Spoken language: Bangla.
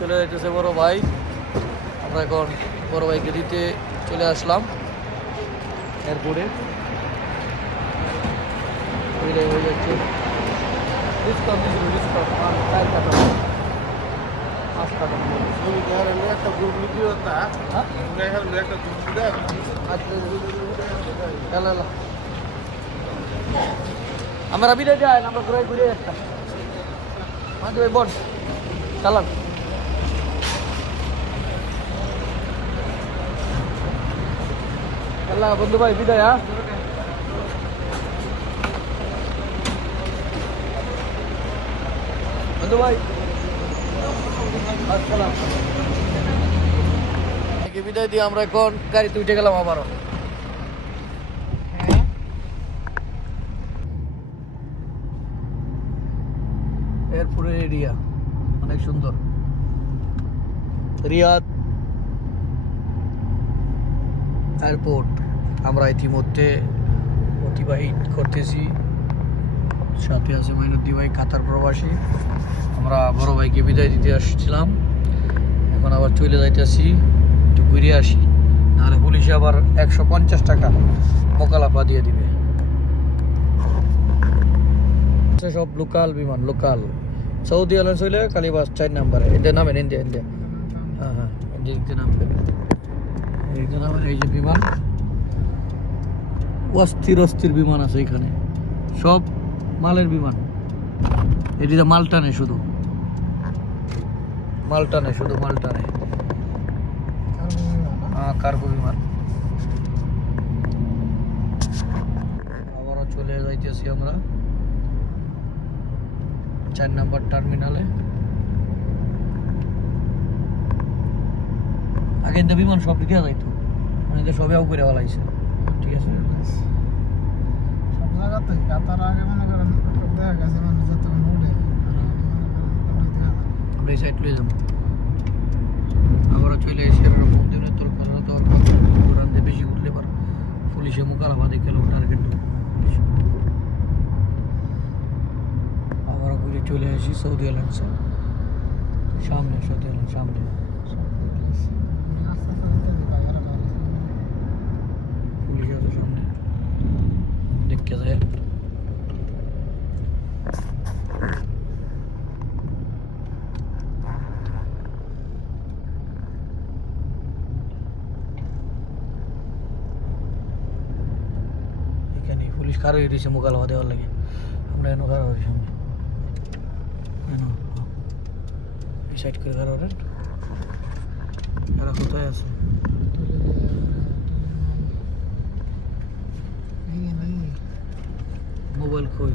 চলে যাইতেছে বড় ভাই। আমরা এখন বড় ভাইকে দিতে চলে আসলাম এয়ারপোর্টে। হয়ে যাচ্ছে ডিসকাউন্ট একটা গ্রুপ লিখি হতা একটা গ্রুপ দেখ আমরা বিদায় যাই আমরা ঘুরে ঘুরে একটা ভাই বল চালান। বন্ধু ভাই বিদায়। হ্যাঁ বন্ধু ভাই আসসালাম। বিদায় দিয়ে আমরা এখন গাড়িতে উঠে গেলাম আবারও। এয়ারপোর্টের এরিয়া অনেক সুন্দর। রিয়াদ এয়ারপোর্ট আমরা ইতিমধ্যে অতিবাহিত করতেছি। সাথে আছে মাইনুদ্দি ভাই, কাতার প্রবাসী। আমরা বড় ভাইকে বিদায় দিতে আসছিলাম, এখন আবার চলে যাইতেছি, একটু ঘুরে আসি, নাহলে পুলিশে আবার 150 টাকা মোকালাফা দিয়ে দিবে। সব লোকাল বিমান, লোকাল সৌদি এয়ারলাইন্স হইলে কালীবাস 4 নাম্বারে ইন্ডিয়া নামেন। ইন্ডিয়া ইন্ডিয়া হ্যাঁ হ্যাঁ ইন্ডিয়া নামবেন। এই যে বিমান, অস্থির অস্থির বিমান আছে এখানে, সব মালের বিমান। এটিতে মাল টানে, শুধু মাল টানে, শুধু মাল টানে। হ্যাঁ কার্গো বিমান। আবারও চলে যাইতেছি আমরা 4 নাম্বার টার্মিনালে। আগে তো বিমান সব দিকে যাইতো, মানে সবে উপরে বলাইছে। ঠিক আছে, সব জায়গাতে কাতার আগে মনে করেন দেখা গেছে মানুষ যত উঠে আমরা এই সাইড লয়ে যাবো। আবারও চলে এসে মন্দিরের তোর করা তো উড়ান দিয়ে বেশি উঠলে পার পুলিশে মোকালাফা দেখে লোক টার্গেট। আবারও ঘুরে চলে আসি সৌদি এয়ারলাইন্সে সামনে। সৌদি এয়ারলাইন্স সামনে, পুলিশ আছে সামনে, দেখতে যায়। এখানে পুলিশ কারো দিয়েছে মোকালাফা দেওয়ার লাগে, আমরা এনে কারো সামনে এই সাইড করে কারো এরা কোথায় আছে? মোবাইল কই?